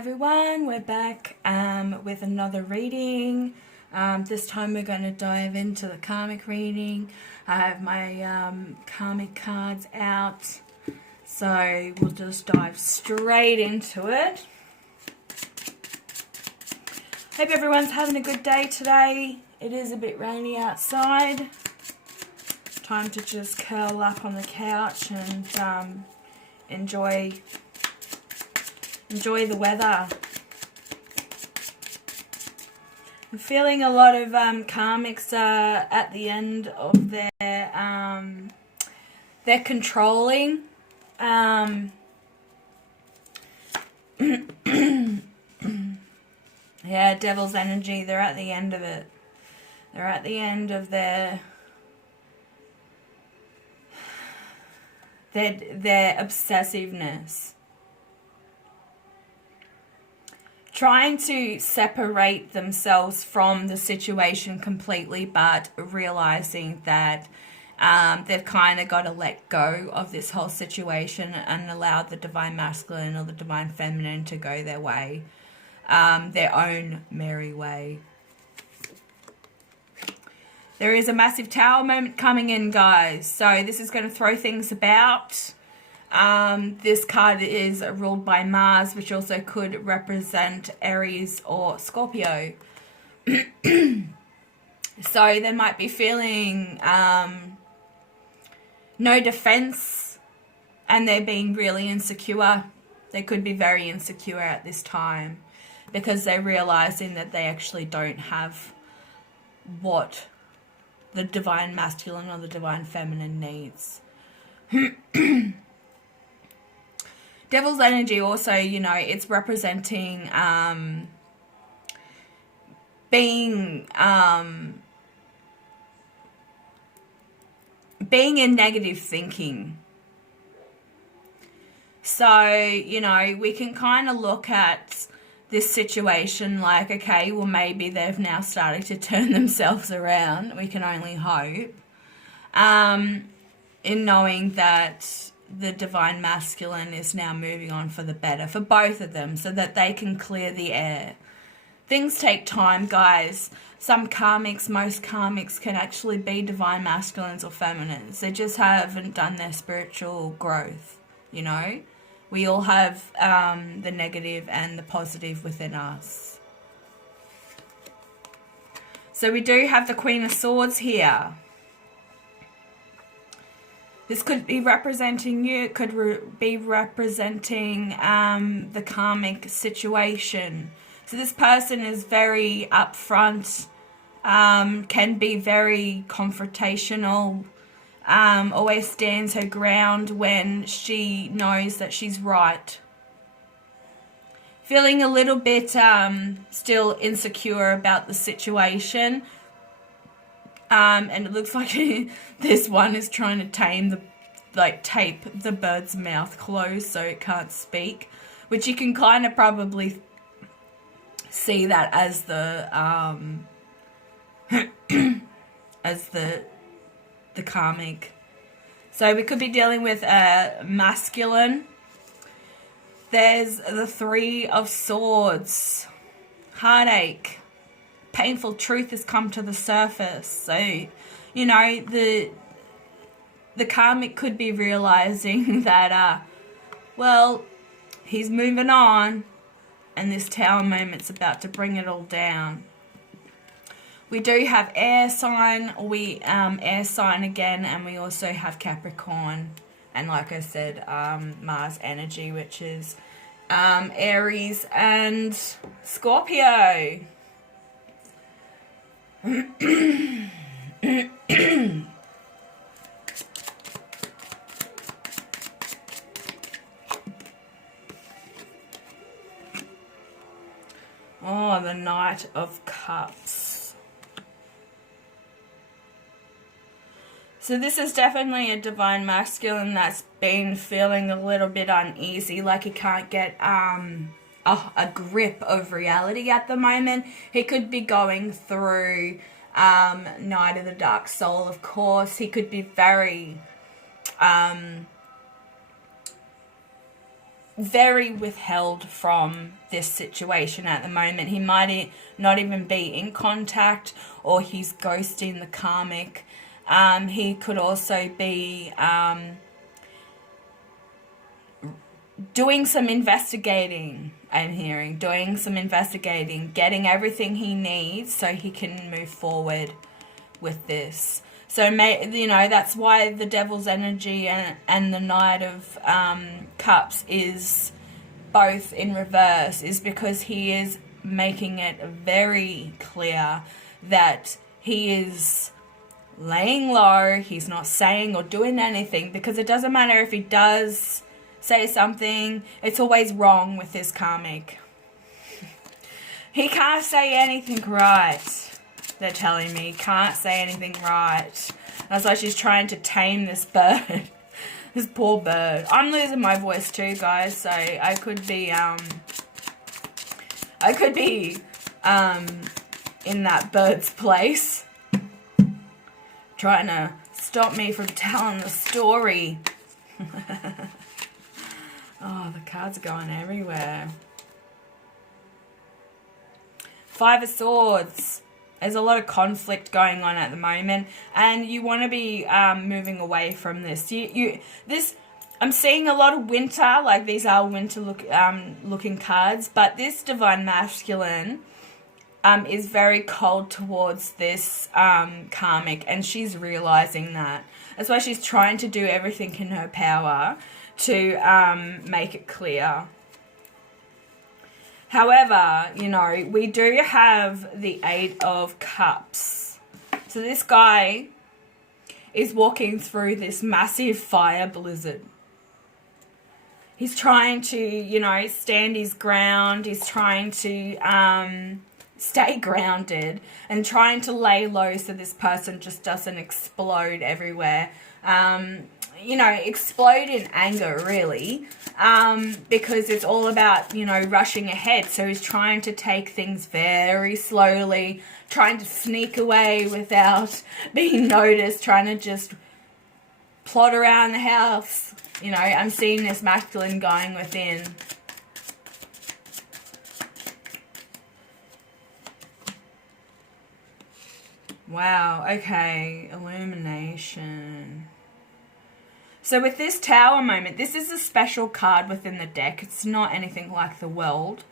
Everyone, we're back with another reading. This time we're going to dive into the karmic reading. I have my karmic cards out, so we'll just dive straight into it. Hope everyone's having a good day today. It is a bit rainy outside. Time to just curl up on the couch and enjoy the weather. I'm feeling a lot of karmics are at the end of their controlling. Yeah, devil's energy, they're at the end of it. They're at the end of their obsessiveness. Trying to separate themselves from the situation completely, but realizing that they've kind of got to let go of this whole situation and allow the divine masculine or the divine feminine to go their way, their own merry way. There is a massive tower moment coming in, guys, so this is going to throw things about. This card is ruled by Mars, which also could represent Aries or Scorpio. So they might be feeling no defense, and they're being really insecure. They could be very insecure at this time because they're realizing that they actually don't have what the divine masculine or the divine feminine needs. Devil's energy also, you know, it's representing being in negative thinking. So, you know, we can kind of look at this situation like, okay, well, maybe they've now started to turn themselves around. We can only hope. In knowing that the divine masculine is now moving on for the better for both of them so that they can clear the air. Things take time, guys. Most karmics can actually be divine masculines or feminines. They just haven't done their spiritual growth, you know. We all have the negative and the positive within us. So we do have the Queen of Swords here. This could be representing you. It could be representing the karmic situation. So this person is very upfront, can be very confrontational, always stands her ground when she knows that she's right. Feeling a little bit still insecure about the situation. And it looks like this one is trying to tape the bird's mouth closed so it can't speak, which you can kind of probably see that as the karmic. So we could be dealing with a masculine. There's the Three of Swords, heartache. Painful truth has come to the surface. So, you know, the karmic could be realizing that, well, he's moving on, and this tower moment's about to bring it all down. We do have air sign, air sign again, and we also have Capricorn, and like I said, Mars energy, which is Aries and Scorpio. Oh, the Knight of Cups. So this is definitely a divine masculine that's been feeling a little bit uneasy, like he can't get a grip of reality at the moment. He could be going through Night of the Dark Soul, of course. He could be very very withheld from this situation at the moment. He might not even be in contact, or he's ghosting the karmic. He could also be doing some investigating, I'm hearing. Doing some investigating, getting everything he needs so he can move forward with this. So, you know, that's why the Devil's energy and the Knight of Cups is both in reverse, is because he is making it very clear that he is laying low. He's not saying or doing anything, because it doesn't matter if he does say something, it's always wrong with this karmic. He can't say anything right. They're telling me, can't say anything right. That's why she's trying to tame this bird. This poor bird. I'm losing my voice too, guys, so I could be in that bird's place, trying to stop me from telling the story. Oh, the cards are going everywhere. Five of Swords. There's a lot of conflict going on at the moment, and you want to be moving away from this. I'm seeing a lot of winter, like these are winter looking cards, but this Divine Masculine is very cold towards this karmic, and she's realizing that. That's why she's trying to do everything in her power to make it clear. However, you know, we do have the Eight of Cups. So this guy is walking through this massive fire blizzard. He's trying to, you know, stand his ground. He's trying to stay grounded and trying to lay low so this person just doesn't explode everywhere. You know, explode in anger, really, because it's all about, you know, rushing ahead. So he's trying to take things very slowly, trying to sneak away without being noticed, trying to just plod around the house. You know, I'm seeing this masculine going within. Wow, okay, illumination. So with this Tower moment, this is a special card within the deck. It's not anything like the World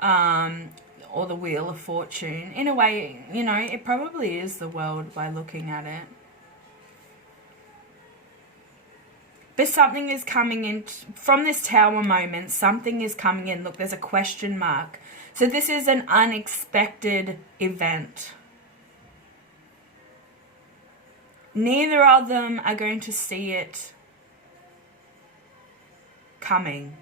or the Wheel of Fortune. In a way, you know, it probably is the World by looking at it. But something is coming in from this Tower moment. Something is coming in. Look, there's a question mark. So this is an unexpected event. Neither of them are going to see it coming.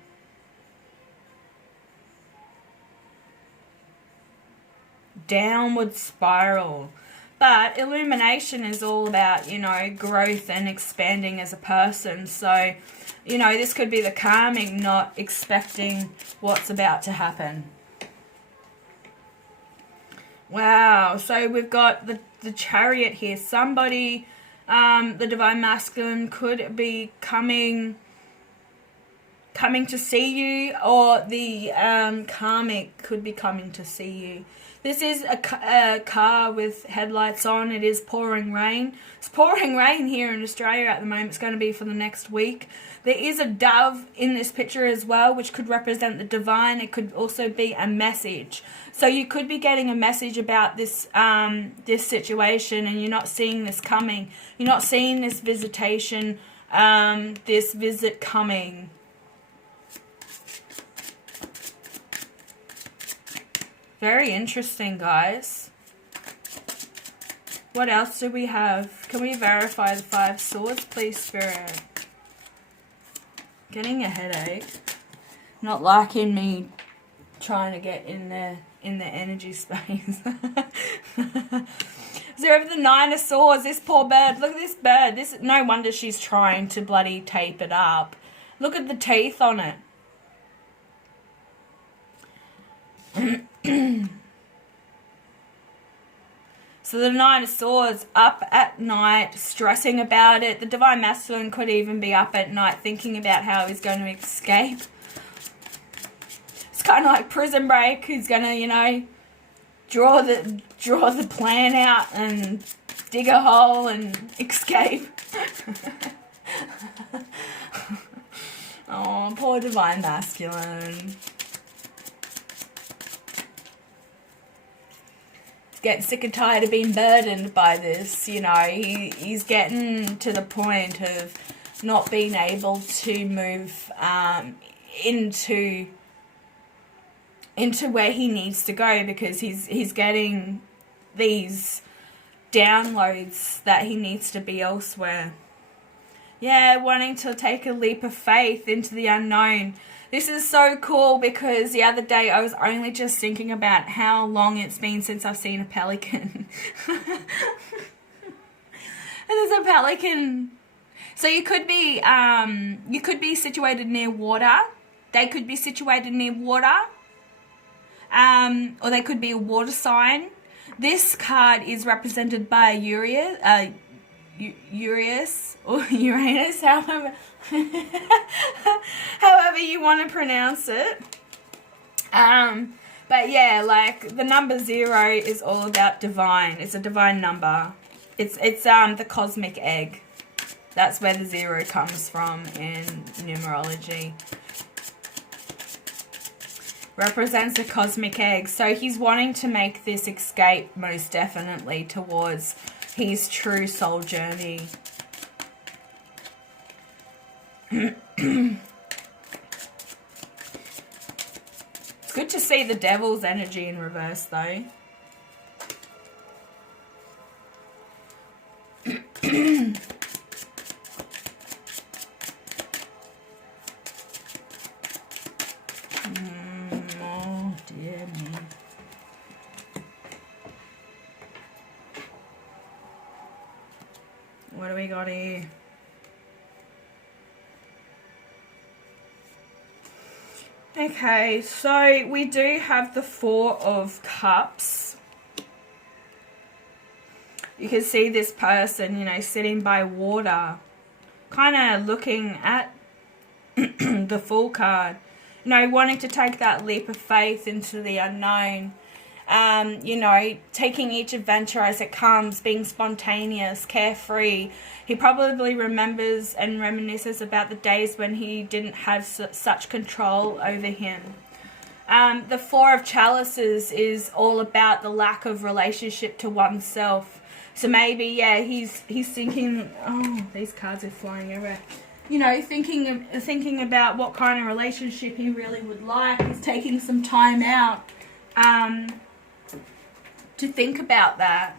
Downward spiral. But illumination is all about, you know, growth and expanding as a person. So, you know, this could be the karmic not expecting what's about to happen. Wow. So we've got the Chariot here. Somebody, the Divine Masculine could be coming to see you, or the karmic could be coming to see you. This is a car with headlights on. It is pouring rain. It's pouring rain here in Australia at the moment. It's going to be for the next week. There is a dove in this picture as well, which could represent the divine. It could also be a message. So you could be getting a message about this this situation, and you're not seeing this coming. You're not seeing this visitation, this visit coming. Very interesting, guys. What else do we have? Can we verify the Five Swords, please, Spirit? Getting a headache. Not liking me trying to get in the energy space. So the Nine of Swords, this poor bird. Look at this bird. No wonder she's trying to bloody tape it up. Look at the teeth on it. So the Nine of Swords, up at night, stressing about it. The Divine Masculine could even be up at night thinking about how he's going to escape. This kind of like Prison Break. He's gonna, you know, draw the plan out and dig a hole and escape. Oh, poor divine masculine. He's getting sick and tired of being burdened by this, you know. He's getting to the point of not being able to move into where he needs to go, because he's getting these downloads that he needs to be elsewhere. Yeah, wanting to take a leap of faith into the unknown. This is so cool, because the other day I was only just thinking about how long it's been since I've seen a pelican. And there's a pelican. So you could be situated near water. They could be situated near water. Or they could be a water sign. This card is represented by Urius or Uranus, however you want to pronounce it. But yeah, like the number 0 is all about divine. It's a divine number. It's the cosmic egg. That's where the 0 comes from in numerology. Represents the cosmic egg. So he's wanting to make this escape, most definitely, towards his true soul journey. It's good to see the devil's energy in reverse, though. Oh, dear me. What do we got here? Okay, so we do have the 4 of Cups. You can see this person, you know, sitting by water, kind of looking at the Fool card. You know, wanting to take that leap of faith into the unknown. You know, taking each adventure as it comes, being spontaneous, carefree. He probably remembers and reminisces about the days when he didn't have such control over him. The 4 of Chalices is all about the lack of relationship to oneself. So maybe, yeah, he's thinking, oh, these cards are flying everywhere. You know, thinking about what kind of relationship he really would like. He's taking some time out to think about that.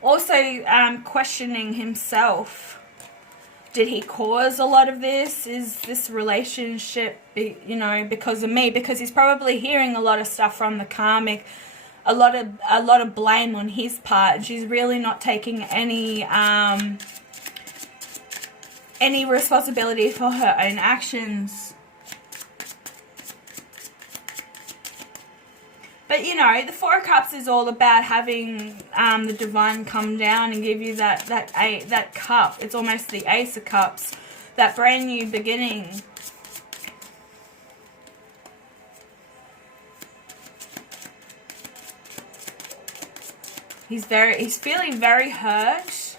Also, questioning himself. Did he cause a lot of this? Is this relationship, you know, because of me? Because he's probably hearing a lot of stuff from the karmic, a lot of blame on his part, and she's really not taking any responsibility for her own actions. But, you know, the 4 of Cups is all about having the divine come down and give you that cup. It's almost the Ace of Cups, that brand new beginning. He's feeling very hurt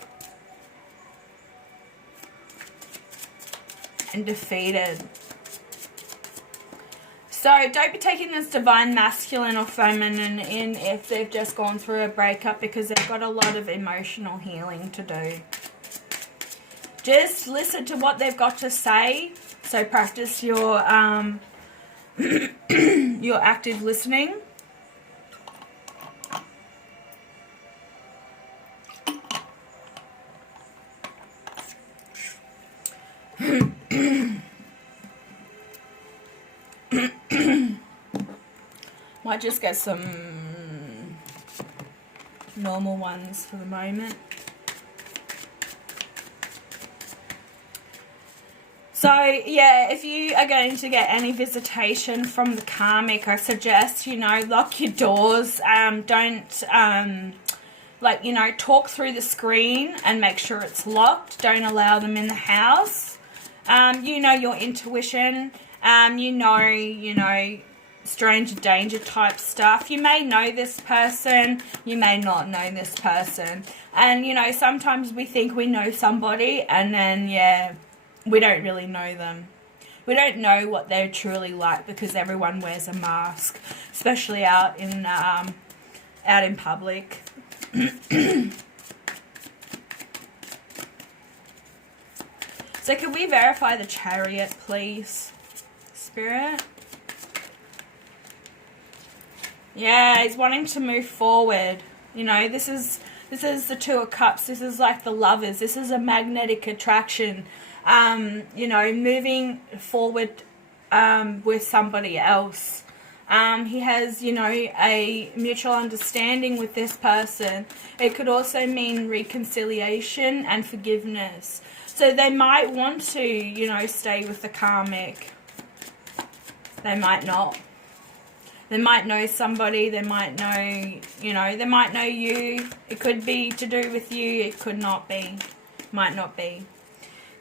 and defeated. So don't be taking this divine masculine or feminine in if they've just gone through a breakup, because they've got a lot of emotional healing to do. Just listen to what they've got to say. So practice your your active listening. Might just get some normal ones for the moment. So, yeah, if you are going to get any visitation from the karmic, I suggest, you know, lock your doors. Don't, like, you know, talk through the screen and make sure it's locked. Don't allow them in the house. You know your intuition. You know, stranger danger type stuff. You may know this person, you may not know this person. And, you know, sometimes we think we know somebody and then, yeah, we don't really know them. We don't know what they're truly like because everyone wears a mask, especially out in public. So could we verify the Chariot, please, Spirit? Yeah, he's wanting to move forward. You know, this is the Two of Cups. This is like the Lovers. This is a magnetic attraction. You know, moving forward with somebody else. He has, you know, a mutual understanding with this person. It could also mean reconciliation and forgiveness. So they might want to, you know, stay with the Karmic. They might not. They might know somebody. They might know, you know, they might know you. It could be to do with you. It could not be. Might not be.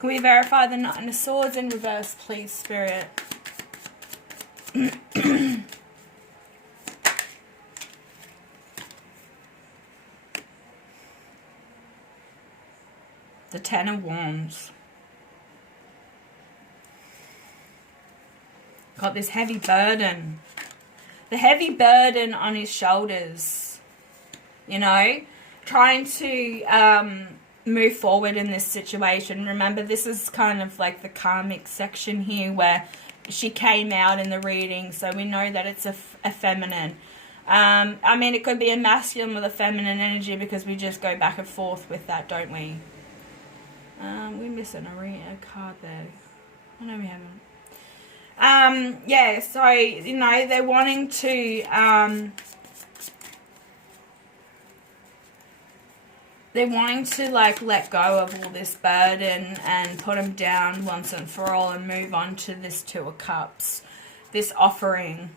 Can we verify the Nine of Swords in reverse, please, Spirit? The Ten of Wands. Got this heavy burden. The heavy burden on his shoulders. You know, trying to move forward in this situation. Remember, this is kind of like the karmic section here where she came out in the reading, so we know that it's a feminine. I mean, it could be a masculine with a feminine energy because we just go back and forth with that, don't we? We're missing a card there. I know we haven't. Yeah, so, you know, they're wanting to, like, let go of all this burden and put them down once and for all and move on to this Two of Cups, this offering.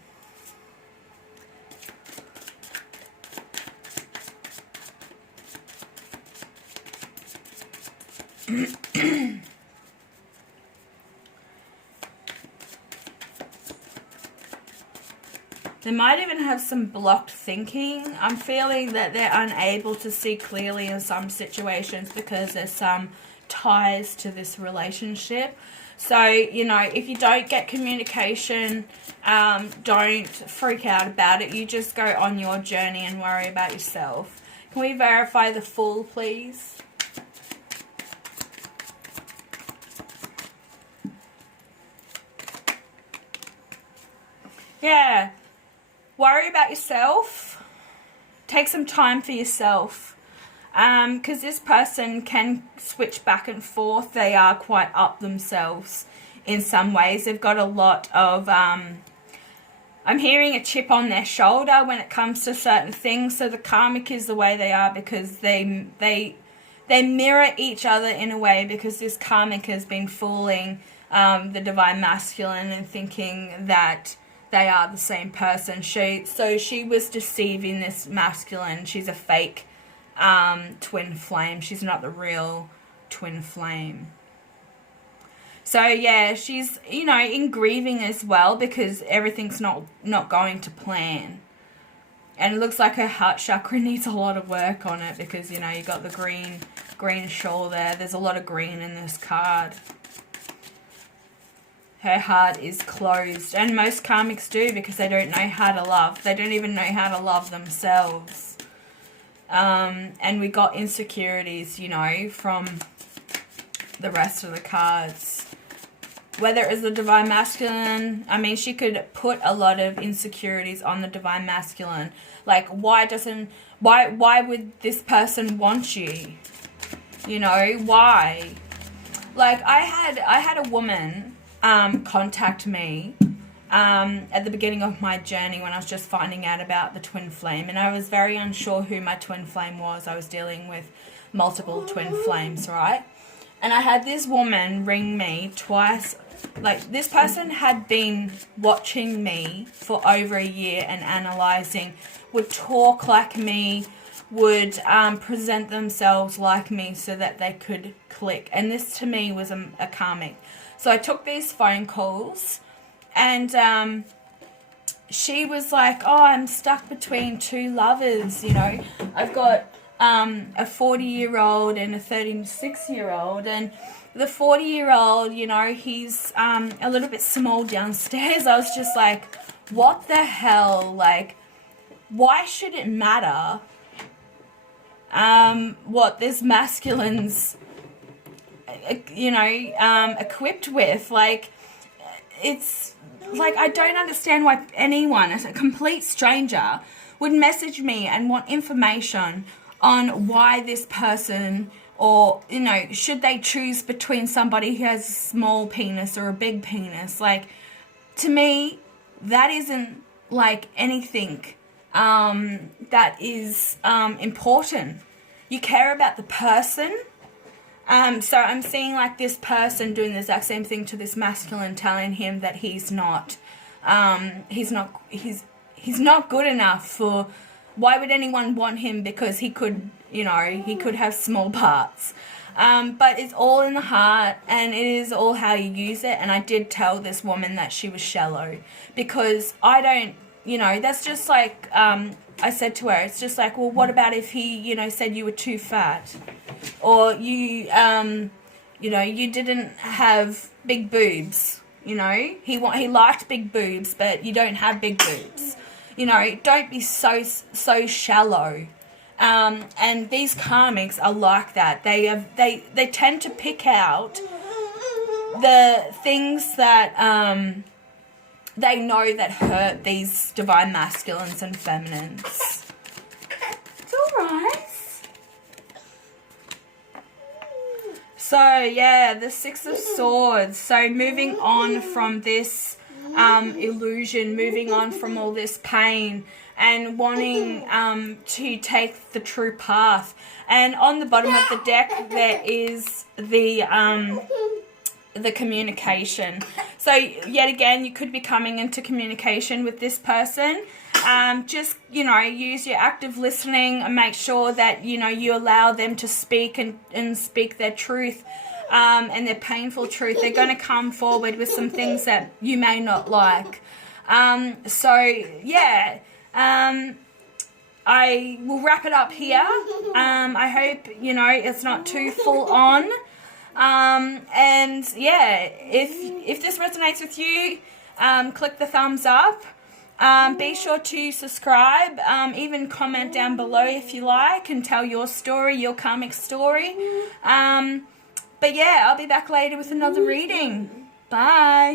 They might even have some blocked thinking. I'm feeling that they're unable to see clearly in some situations because there's some ties to this relationship. So, you know, if you don't get communication, don't freak out about it. You just go on your journey and worry about yourself. Can we verify the Fool, please? Yeah. Worry about yourself. Take some time for yourself. Because this person can switch back and forth. They are quite up themselves in some ways. They've got a lot of... I'm hearing a chip on their shoulder when it comes to certain things. So the Karmic is the way they are because they mirror each other in a way because this Karmic has been fooling the Divine Masculine and thinking that they are the same person. So she was deceiving this masculine. She's a fake twin flame. She's not the real twin flame. So yeah, she's, you know, in grieving as well because everything's not going to plan. And it looks like her heart chakra needs a lot of work on it because, you know, you got the green shawl there. There's a lot of green in this card. Her heart is closed. And most Karmics do because they don't know how to love. They don't even know how to love themselves. And we got insecurities, you know, from the rest of the cards. Whether it was the Divine Masculine, I mean, she could put a lot of insecurities on the Divine Masculine. Like, why would this person want you? You know, why? Like, I had a woman contact me at the beginning of my journey when I was just finding out about the twin flame, and I was very unsure who my twin flame was. I was dealing with multiple twin flames, right? And I had this woman ring me twice. Like, this person had been watching me for over a year and analysing, would talk like me, would present themselves like me so that they could click. And this to me was a Karmic. So I took these phone calls and she was like, oh, I'm stuck between two lovers, you know. I've got a 40-year-old and a 36-year-old, and the 40-year-old, you know, he's a little bit small downstairs. I was just like, what the hell? Like, why should it matter what this masculine's, you know, equipped with? Like, it's like, I don't understand why anyone, as a complete stranger, would message me and want information on why this person, or, you know, should they choose between somebody who has a small penis or a big penis. Like, to me, that isn't like anything that is important. You care about the person. So I'm seeing like this person doing the exact same thing to this masculine, telling him that he's not good enough for. Why would anyone want him? Because he could, you know, he could have small parts. But it's all in the heart, and it is all how you use it. And I did tell this woman that she was shallow, because I don't, you know, that's just like, I said to her, it's just like, well, what about if he, you know, said you were too fat, or you know, you didn't have big boobs, you know, he liked big boobs, but you don't have big boobs. You know, don't be so shallow. And these karmics are like that. They tend to pick out the things that they know that hurt these divine masculines and feminines. It's alright. So yeah, the Six of Swords. So moving on from this illusion, moving on from all this pain, and wanting to take the true path. And on the bottom of the deck there is the communication. So yet again, you could be coming into communication with this person. Just, you know, use your active listening and make sure that, you know, you allow them to speak and speak their truth. And their painful truth. They're going to come forward with some things that you may not like. So, yeah, I will wrap it up here. I hope, you know, it's not too full on. And, yeah, if this resonates with you, click the thumbs up. Be sure to subscribe, even comment down below if you like, and tell your story, your karmic story. But yeah, I'll be back later with another reading. Bye.